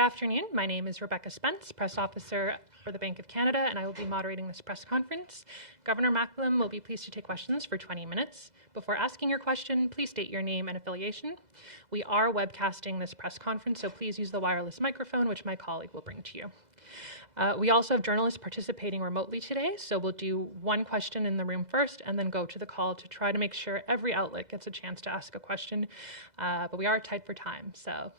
Good afternoon. My name is Rebecca Spence, press officer for the Bank of Canada, and I will be moderating this press conference. Governor Macklem will be pleased to take questions for 20 minutes. Before asking your question, please state your name and affiliation. We are webcasting this press conference, so please use the wireless microphone, which my colleague will bring to you. We also have journalists participating remotely today, so we'll do one question in the room first and then go to the call to try to make sure every outlet gets a chance to ask a question, but we are tight for time, so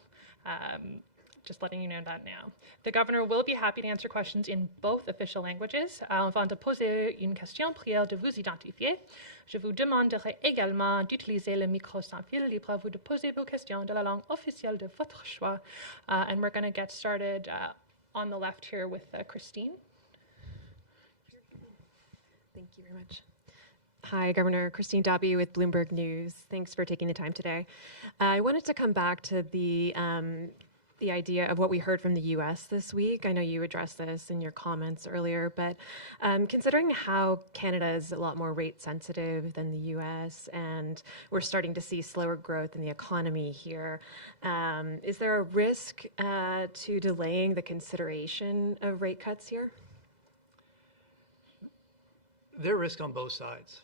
just letting you know that now. The Governor will be happy to answer questions in both official languages. Avant de poser une question, prière de vous identifier. Je vous demanderai également d'utiliser le micro sans fil libre à vous de poser vos questions de la langue officielle de votre choix. And we're going to get started on the left here with Christine. Thank you very much. Hi, Governor. Christine Dobby with Bloomberg News. Thanks for taking the time today. I wanted to come back to the idea of what we heard from the U.S. this week. I know you addressed this in your comments earlier, but considering how Canada is a lot more rate sensitive than the U.S. and we're starting to see slower growth in the economy here, is there a risk to delaying the consideration of rate cuts here? There are risks on both sides.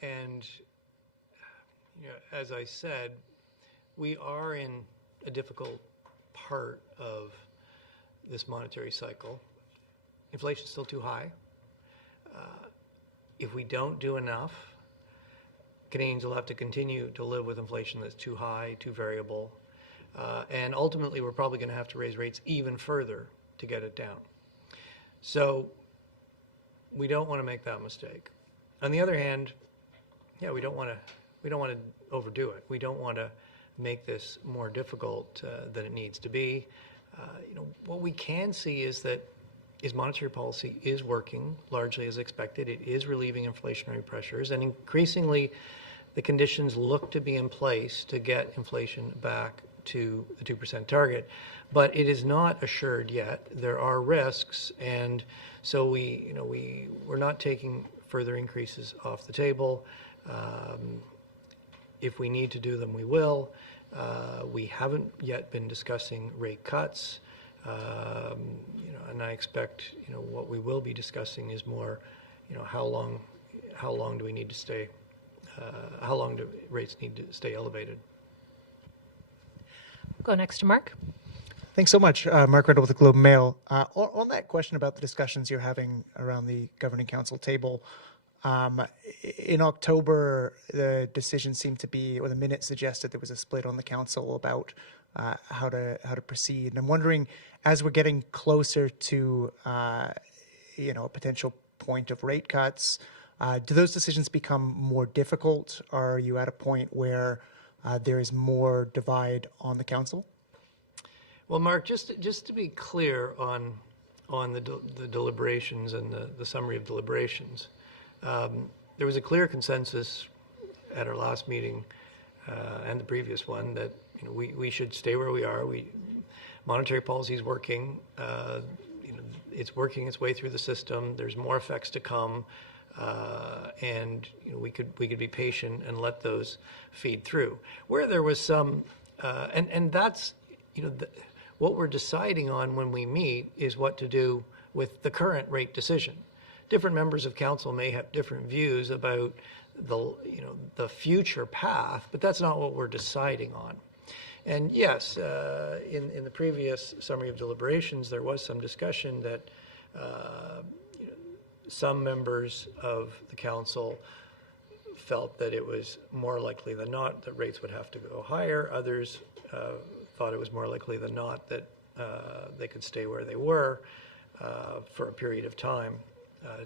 And as I said, we are in a difficult part of this monetary cycle. Inflation is still too high. If we don't do enough, Canadians will have to continue to live with inflation that's too high, too variable, and ultimately we're probably going to have to raise rates even further to get it down. So we don't want to make that mistake. On the other hand, we don't want to overdo it. We don't want to make this more difficult than it needs to be. What we can see is that monetary policy is working largely as expected. It is relieving inflationary pressures, and increasingly the conditions look to be in place to get inflation back to the 2% target. But it is not assured yet. There are risks, and so we're not taking further increases off the table. If we need to do them, we will. We haven't yet been discussing rate cuts, and I expect what we will be discussing is more, how long do we need to stay? How long do rates need to stay elevated? Go next to Mark. Thanks so much, Mark Riddle with the Globe and Mail. On that question about the discussions you're having around the Governing Council table, in October, the decision seemed to be, or the minute suggested there was a split on the council about how to proceed. And I'm wondering, as we're getting closer to a potential point of rate cuts, do those decisions become more difficult? Or are you at a point where there is more divide on the council? Well, Mark, just to be clear on the deliberations and the summary of deliberations. There was a clear consensus at our last meeting and the previous one that we should stay where we are. Monetary policy is working. It's working its way through the system. There's more effects to come, and we could be patient and let those feed through. Where there was some, and that's what we're deciding on when we meet is what to do with the current rate decision. Different members of council may have different views about the future path, but that's not what we're deciding on. And yes, in the previous summary of deliberations, there was some discussion that some members of the council felt that it was more likely than not that rates would have to go higher. Others thought it was more likely than not that they could stay where they were for a period of time.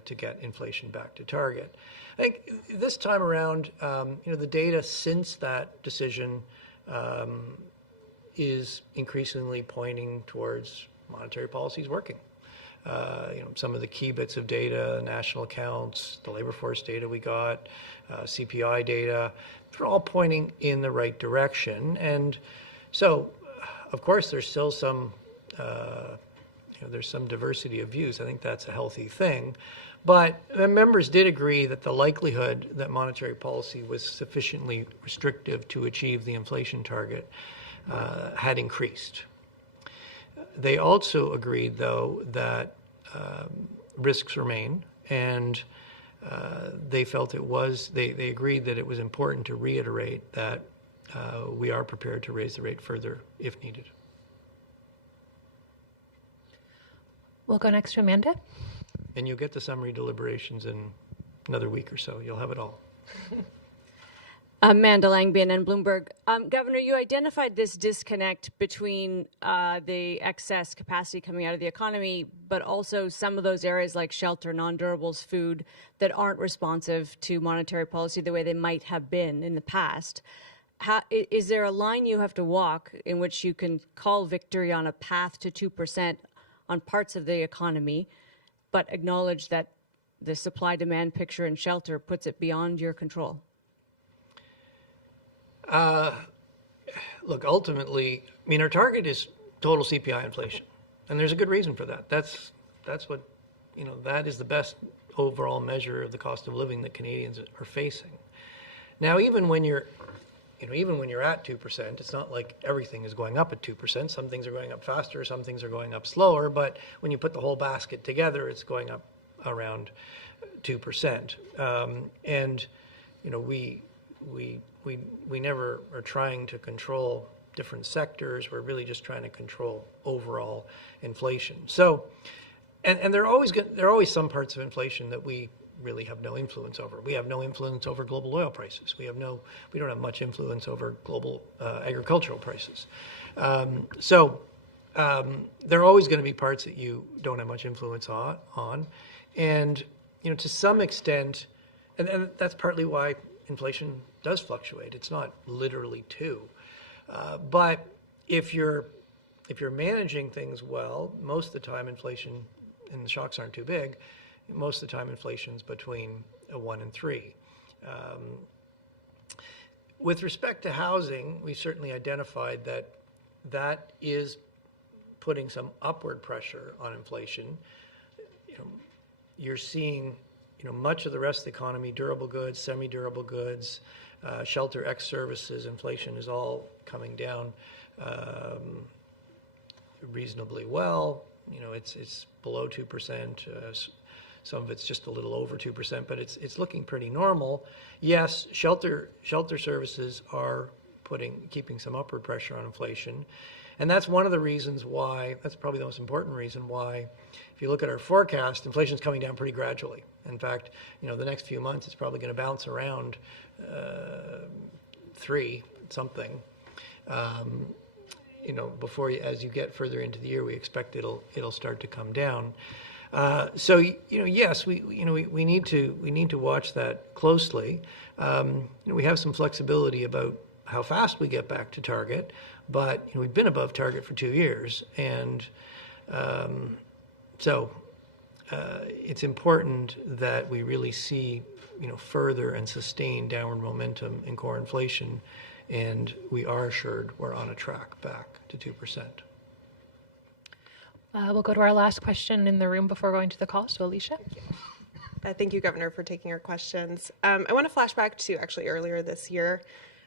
To get inflation back to target. I think this time around, the data since that decision is increasingly pointing towards monetary policies working. Some of the key bits of data, national accounts, the labor force data we got, CPI data, they're all pointing in the right direction. And so, of course, there's still some there's some diversity of views. I think that's a healthy thing. But the members did agree that the likelihood that monetary policy was sufficiently restrictive to achieve the inflation target had increased. They also agreed, though, that risks remain, and they felt they agreed that it was important to reiterate that we are prepared to raise the rate further if needed. We'll go next to Amanda. And you'll get the summary deliberations in another week or so. You'll have it all. Amanda Langbian and Bloomberg. Governor, you identified this disconnect between the excess capacity coming out of the economy, but also some of those areas like shelter, non-durables, food that aren't responsive to monetary policy the way they might have been in the past. Is there a line you have to walk in which you can call victory on a path to 2% on parts of the economy, but acknowledge that the supply-demand picture in shelter puts it beyond your control? Look, ultimately, I mean, our target is total CPI inflation, and there's a good reason for that. That's what, that is the best overall measure of the cost of living that Canadians are facing. Now, even when you're at 2%, it's not like everything is going up at 2%. Some things are going up faster, some things are going up slower, but when you put the whole basket together, it's going up around 2%. And, we never are trying to control different sectors. We're really just trying to control overall inflation. So, and there are always some parts of inflation that we really have no influence over. We have no influence over global oil prices. We don't have much influence over global agricultural prices. So there are always going to be parts that you don't have much influence on. And, to some extent, and that's partly why inflation does fluctuate. It's not literally 2. But if you're managing things well, most of the time inflation, and the shocks aren't too big, most of the time inflation's between 1 and 3. With respect to housing, we certainly identified that is putting some upward pressure on inflation. You're seeing, much of the rest of the economy, durable goods, semi-durable goods, shelter, services, inflation is all coming down reasonably well. It's below 2%. Some of it's just a little over 2%, but it's looking pretty normal. Yes, shelter services are keeping some upward pressure on inflation. And that's one of the reasons why, that's probably the most important reason why, if you look at our forecast, inflation's coming down pretty gradually. In fact, the next few months it's probably going to bounce around 3 something. Before as you get further into the year, we expect it'll start to come down. So yes, we need to watch that closely. We have some flexibility about how fast we get back to target, but we've been above target for 2 years, and so it's important that we really see further and sustained downward momentum in core inflation, and we are assured we're on a track back to 2%. We'll go to our last question in the room before going to the call. So, Alicia. Thank you, Governor, for taking our questions. I want to flash back to actually earlier this year.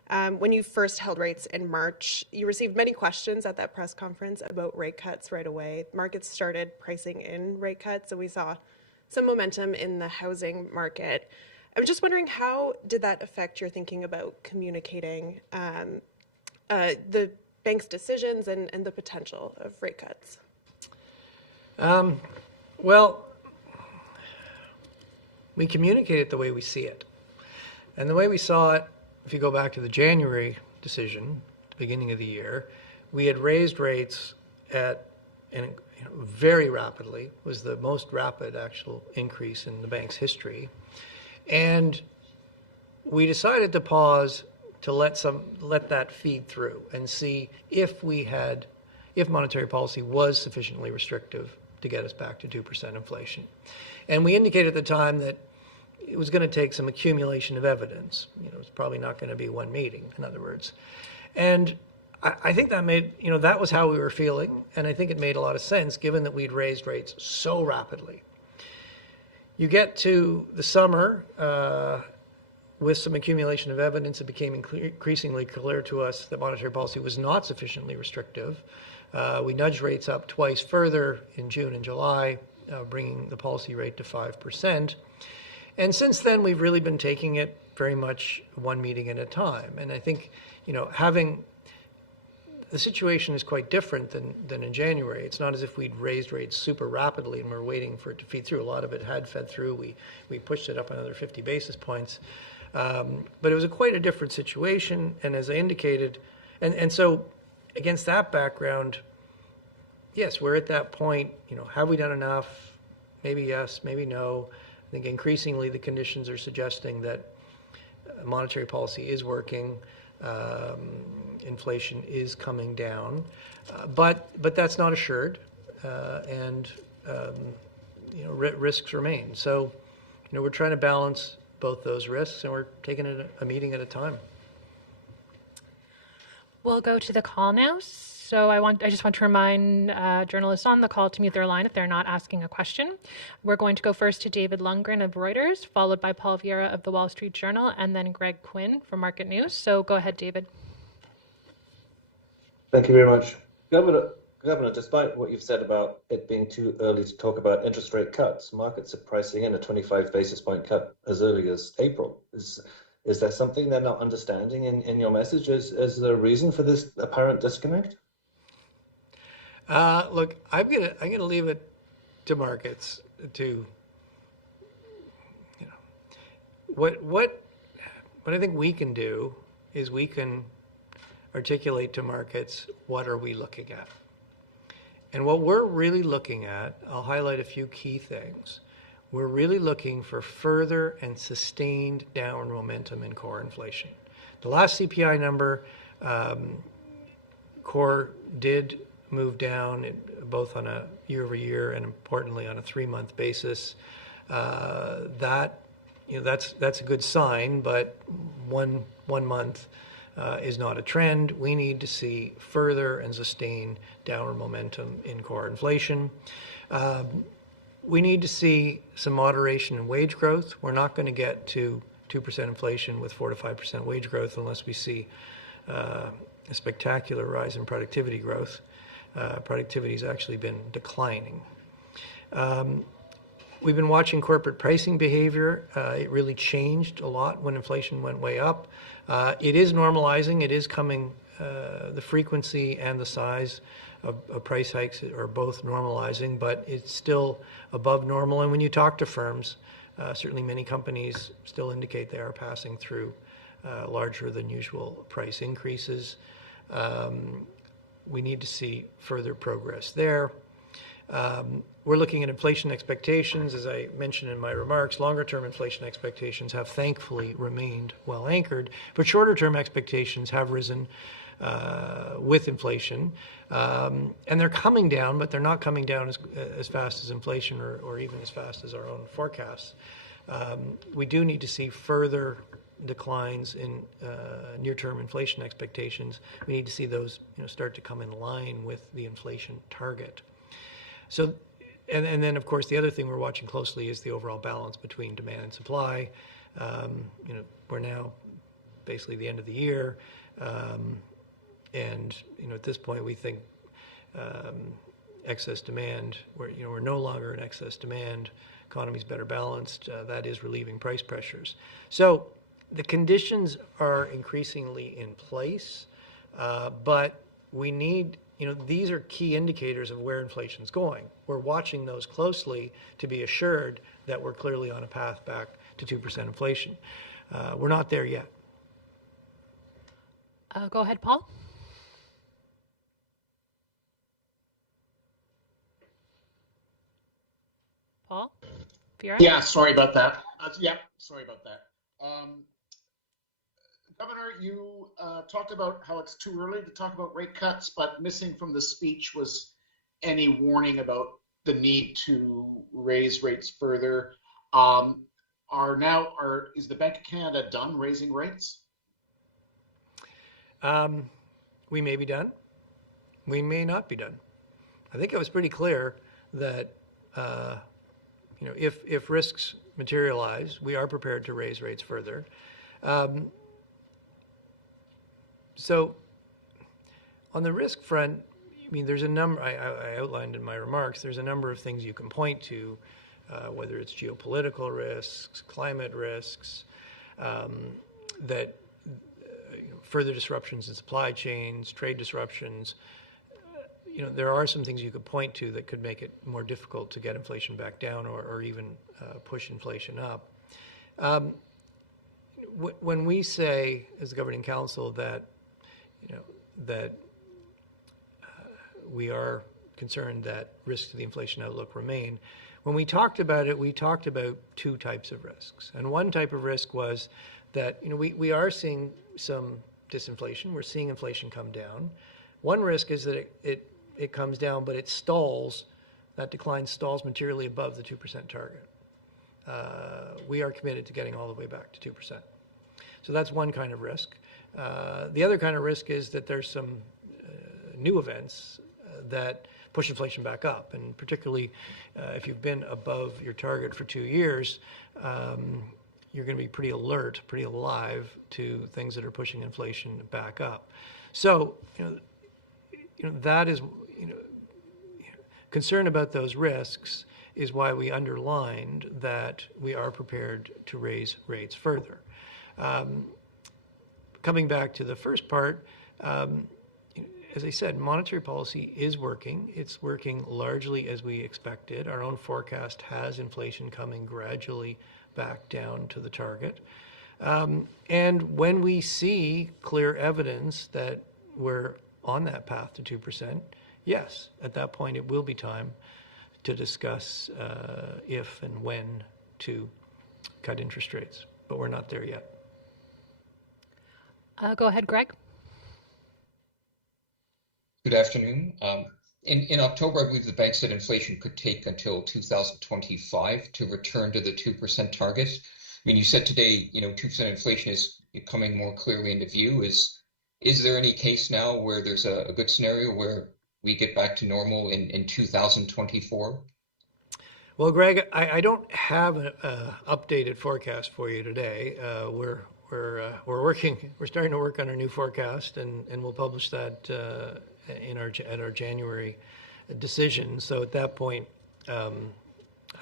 When you first held rates in March, you received many questions at that press conference about rate cuts right away. Markets started pricing in rate cuts, and we saw some momentum in the housing market. I'm just wondering, how did that affect your thinking about communicating the bank's decisions and the potential of rate cuts? Well, we communicate it the way we see it. And the way we saw it, if you go back to the January decision, the beginning of the year, we had raised rates very rapidly, was the most rapid actual increase in the bank's history. And we decided to pause to let that feed through and see if monetary policy was sufficiently restrictive to get us back to 2% inflation. And we indicated at the time that it was going to take some accumulation of evidence. It's probably not going to be one meeting, in other words. And I think that that was how we were feeling, and I think it made a lot of sense given that we'd raised rates so rapidly. You get to the summer, with some accumulation of evidence, it became increasingly clear to us that monetary policy was not sufficiently restrictive. We nudged rates up twice further in June and July, bringing the policy rate to 5%. And since then, we've really been taking it very much one meeting at a time. And I think, the situation is quite different than in January. It's not as if we'd raised rates super rapidly and we're waiting for it to feed through. A lot of it had fed through. We pushed it up another 50 basis points. But it was quite a different situation. And as I indicated, and so against that background, yes, we're at that point. Have we done enough? Maybe yes, maybe no. I think increasingly the conditions are suggesting that monetary policy is working. Inflation is coming down, but that's not assured, and risks remain. So, we're trying to balance both those risks, and we're taking it a meeting at a time. We'll go to the call now. So I just want to remind journalists on the call to mute their line if they're not asking a question. We're going to go first to David Lundgren of Reuters, followed by Paul Vieira of the Wall Street Journal, and then Greg Quinn from Market News. So go ahead, David. Thank you very much. Governor, despite what you've said about it being too early to talk about interest rate cuts, markets are pricing in a 25 basis point cut as early as April. Is there something they're not understanding in your message? Is there a reason for this apparent disconnect? Look, I'm gonna leave it to markets to, what I think we can do is we can articulate to markets what are we looking at. And what we're really looking at, I'll highlight a few key things. We're really looking for further and sustained downward momentum in core inflation. The last CPI number, core did move down both on a year-over-year and importantly on a 3-month basis. That's a good sign, but one month is not a trend. We need to see further and sustained downward momentum in core inflation. We need to see some moderation in wage growth. We're not going to get to 2% inflation with 4 to 5% wage growth unless we see a spectacular rise in productivity growth. Productivity has actually been declining. We've been watching corporate pricing behavior. It really changed a lot when inflation went way up. It is normalizing. It is coming, the frequency and the size of price hikes are both normalizing, but it's still above normal. And when you talk to firms, certainly many companies still indicate they are passing through larger than usual price increases. We need to see further progress there. We're looking at inflation expectations. As I mentioned in my remarks, longer-term inflation expectations have thankfully remained well anchored, but shorter-term expectations have risen with inflation. And they're coming down, but they're not coming down as fast as inflation or even as fast as our own forecasts. We do need to see further declines in near-term inflation expectations. We need to see those start to come in line with the inflation target. So, and then of course the other thing we're watching closely is the overall balance between demand and supply. We're now basically the end of the year, and at this point we think excess demand. We're no longer in excess demand. Economy's better balanced. That is relieving price pressures. So the conditions are increasingly in place, but we need. These are key indicators of where inflation is going. We're watching those closely to be assured that we're clearly on a path back to 2% inflation. We're not there yet. Go ahead, Paul. Paul? Vieira? Yeah, sorry about that. Governor, you talked about how it's too early to talk about rate cuts, but missing from the speech was any warning about the need to raise rates further. Is the Bank of Canada done raising rates? We may be done. We may not be done. I think it was pretty clear that if risks materialize, we are prepared to raise rates further. So on the risk front, mean, there's a number, I outlined in my remarks, there's a number of things you can point to, whether it's geopolitical risks, climate risks, that further disruptions in supply chains, trade disruptions. There are some things you could point to that could make it more difficult to get inflation back down or even push inflation up. When we say, as the Governing Council, that we are concerned that risks to the inflation outlook remain, when we talked about it, we talked about two types of risks. And one type of risk was that we are seeing some disinflation. We're seeing inflation come down. One risk is that it comes down, but it stalls. That decline stalls materially above the 2% target. We are committed to getting all the way back to 2%. So that's one kind of risk. The other kind of risk is that there's some new events that push inflation back up, and particularly if you've been above your target for 2 years, you're going to be pretty alert, pretty alive to things that are pushing inflation back up. So, that is, concern about those risks is why we underlined that we are prepared to raise rates further. Coming back to the first part, as I said, monetary policy is working. It's working largely as we expected. Our own forecast has inflation coming gradually back down to the target. And when we see clear evidence that we're on that path to 2%, yes, at that point it will be time to discuss if and when to cut interest rates, but we're not there yet. Go ahead, Greg. Good afternoon. In October, I believe the bank said inflation could take until 2025 to return to the 2% target. I mean, you said today, 2% inflation is coming more clearly into view. Is there any case now where there's a good scenario where we get back to normal in 2024? Well, Greg, I don't have an updated forecast for you today. We're working. We're starting to work on our new forecast, and we'll publish that at our January decision. So at that point, I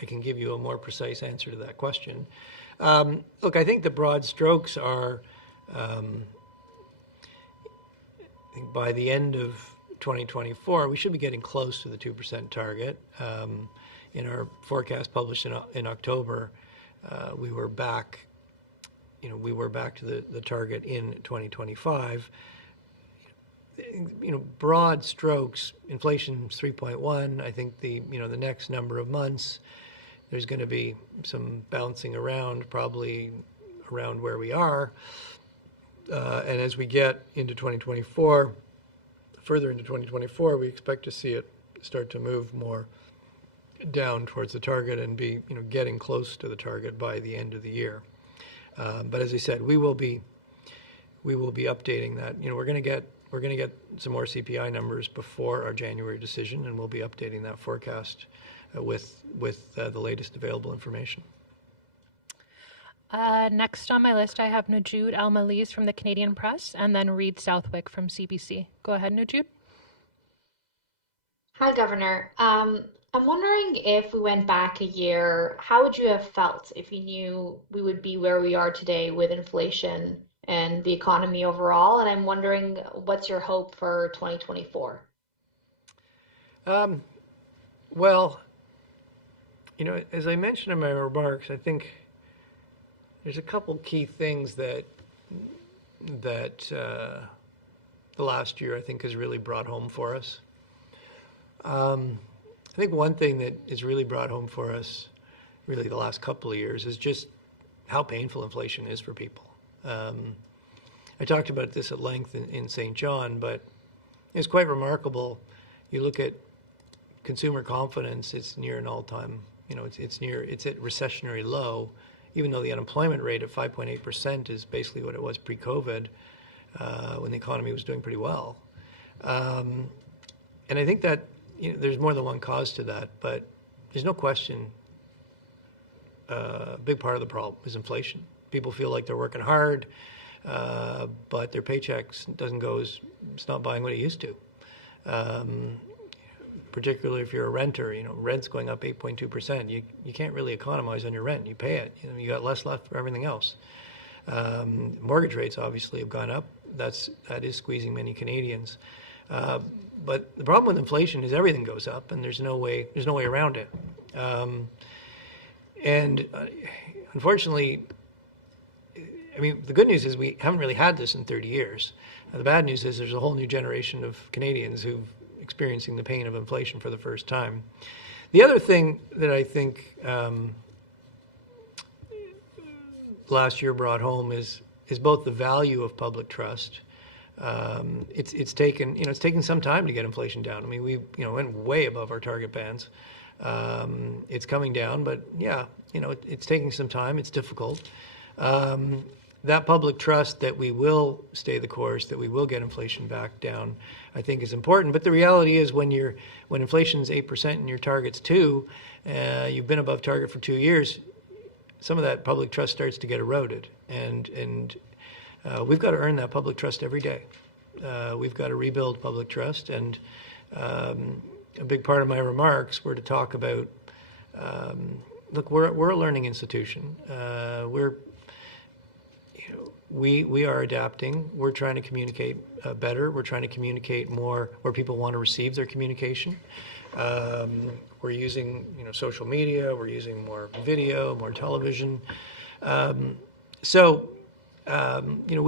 can give you a more precise answer to that question. Look, I think the broad strokes are, I think by the end of 2024, we should be getting close to the 2% target. In our forecast published in October, we were back to the target in 2025. Broad strokes, inflation's 3.1. I think the next number of months, there's going to be some bouncing around, probably around where we are. And as we get into 2024, further into 2024, we expect to see it start to move more down towards the target and be, getting close to the target by the end of the year. But as I said, we will be updating that. We're going to get some more CPI numbers before our January decision, and we'll be updating that forecast with the latest available information. Next on my list, I have Najoud Al-Maliz from the Canadian Press, and then Reed Southwick from CBC. Go ahead, Najoud. Hi, Governor. I'm wondering, if we went back a year, how would you have felt if you knew we would be where we are today with inflation and the economy overall? And I'm wondering, what's your hope for 2024? Well, as I mentioned in my remarks, I think there's a couple key things that the last year, I think, has really brought home for us. I think one thing that is really brought home for us, really the last couple of years, is just how painful inflation is for people. I talked about this at length in St. John, but it's quite remarkable. You look at consumer confidence; it's near an all-time. It's at recessionary low, even though the unemployment rate at 5.8% is basically what it was pre-COVID, when the economy was doing pretty well. And I think that there's more than one cause to that, but there's no question a big part of the problem is inflation. People feel like they're working hard, but their paychecks it's not buying what it used to. particularly if you're a renter. Rent's going up 8.2%. You can't really economize on your rent. You pay it. You got less left for everything else. Mortgage rates obviously have gone up. That is squeezing many Canadians. But the problem with inflation is everything goes up, and there's no way around it. Unfortunately, the good news is we haven't really had this in 30 years. The bad news is there's a whole new generation of Canadians who've experiencing the pain of inflation for the first time. The other thing that I think last year brought home is both the value of public trust. It's taken some time to get inflation down. We went way above our target bands. It's coming down, but it's taking some time. It's difficult. That public trust that we will stay the course, that we will get inflation back down, I think is important. But the reality is when inflation is 8% and your target's 2%, you've been above target for 2 years, some of that public trust starts to get eroded. And we've got to earn that public trust every day. We've got to rebuild public trust. And a big part of my remarks were to talk about, look, we're a learning institution. We are adapting. We're trying to communicate better. We're trying to communicate more where people want to receive their communication. We're using social media. We're using more video, more television. We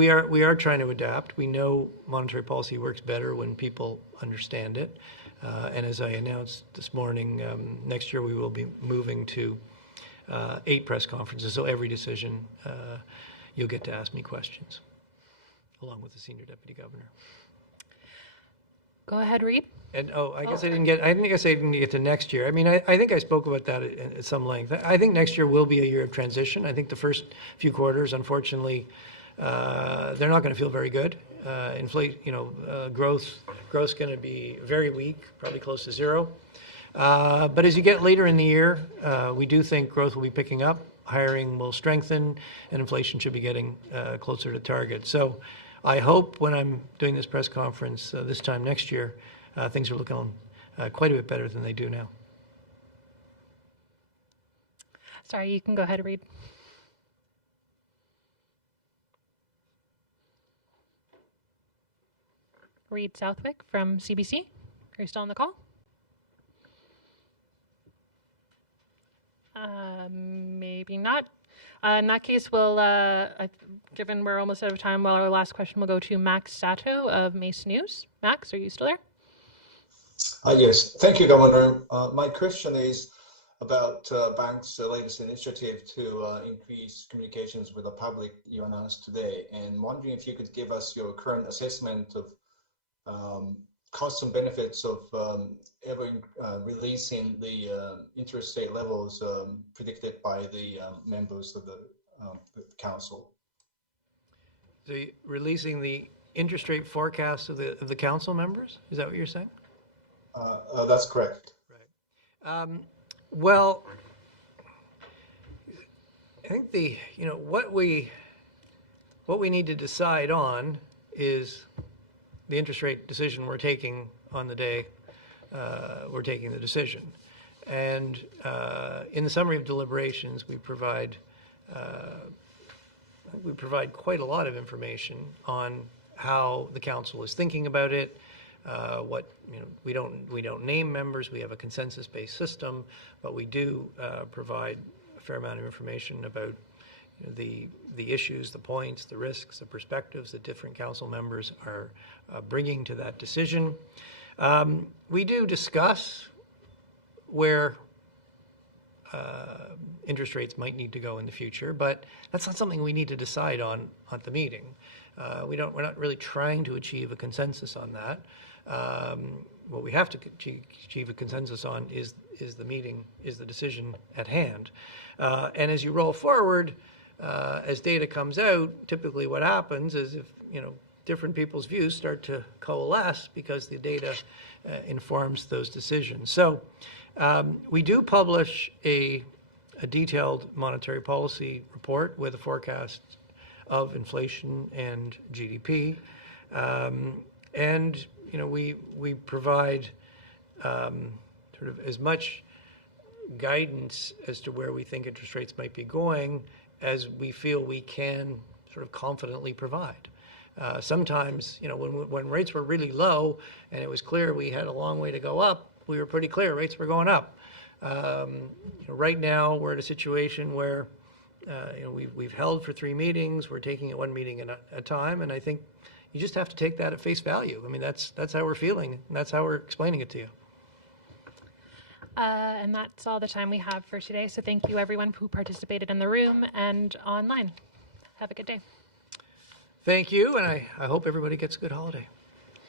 are trying to adapt. We know monetary policy works better when people understand it. And as I announced this morning, next year we will be moving to 8 press conferences. So every decision, you'll get to ask me questions, along with the Senior Deputy Governor. Go ahead, Reid. And I guess I didn't get to next year. I think I spoke about that at some length. I think next year will be a year of transition. I think the first few quarters, unfortunately, they're not going to feel very good. Growth's going to be very weak, probably close to 0. But as you get later in the year, we do think growth will be picking up. Hiring will strengthen, and inflation should be getting closer to target. So I hope when I'm doing this press conference this time next year, things are looking quite a bit better than they do now. Sorry, you can go ahead, Reid. Reid Southwick from CBC. Are you still on the call? Maybe not. In that case, given we're almost out of time, our last question will go to Max Sato of Mace News. Max, are you still there? Yes. Thank you, Governor. My question is about bank's latest initiative to increase communications with the public you announced today, and wondering if you could give us your current assessment of costs and benefits of ever releasing the interest rate levels predicted by the members of the council. Releasing the interest rate forecasts of the council members? Is that what you're saying? That's correct. Right. Well, I think what we need to decide on is the interest rate decision we're taking on the day we're taking the decision. And in the summary of deliberations, we provide quite a lot of information on how the council is thinking about it. We don't name members. We have a consensus-based system, but we do provide a fair amount of information about the issues, the points, the risks, the perspectives that different council members are bringing to that decision. We do discuss where interest rates might need to go in the future, but that's not something we need to decide on at the meeting. We're not really trying to achieve a consensus on that. What we have to achieve a consensus on is the decision at hand. And as you roll forward, as data comes out, typically what happens is if different people's views start to coalesce because the data informs those decisions. So we do publish a detailed monetary policy report with a forecast of inflation and GDP. And we provide sort of as much guidance as to where we think interest rates might be going as we feel we can sort of confidently provide. Sometimes, when rates were really low and it was clear we had a long way to go up, we were pretty clear rates were going up. Right now, we're at a situation where we've held for 3 meetings. We're taking it 1 meeting at a time, and I think you just have to take that at face value. I mean, that's how we're feeling, and that's how we're explaining it to you. And that's all the time we have for today. So thank you, everyone who participated in the room and online. Have a good day. Thank you, and I hope everybody gets a good holiday.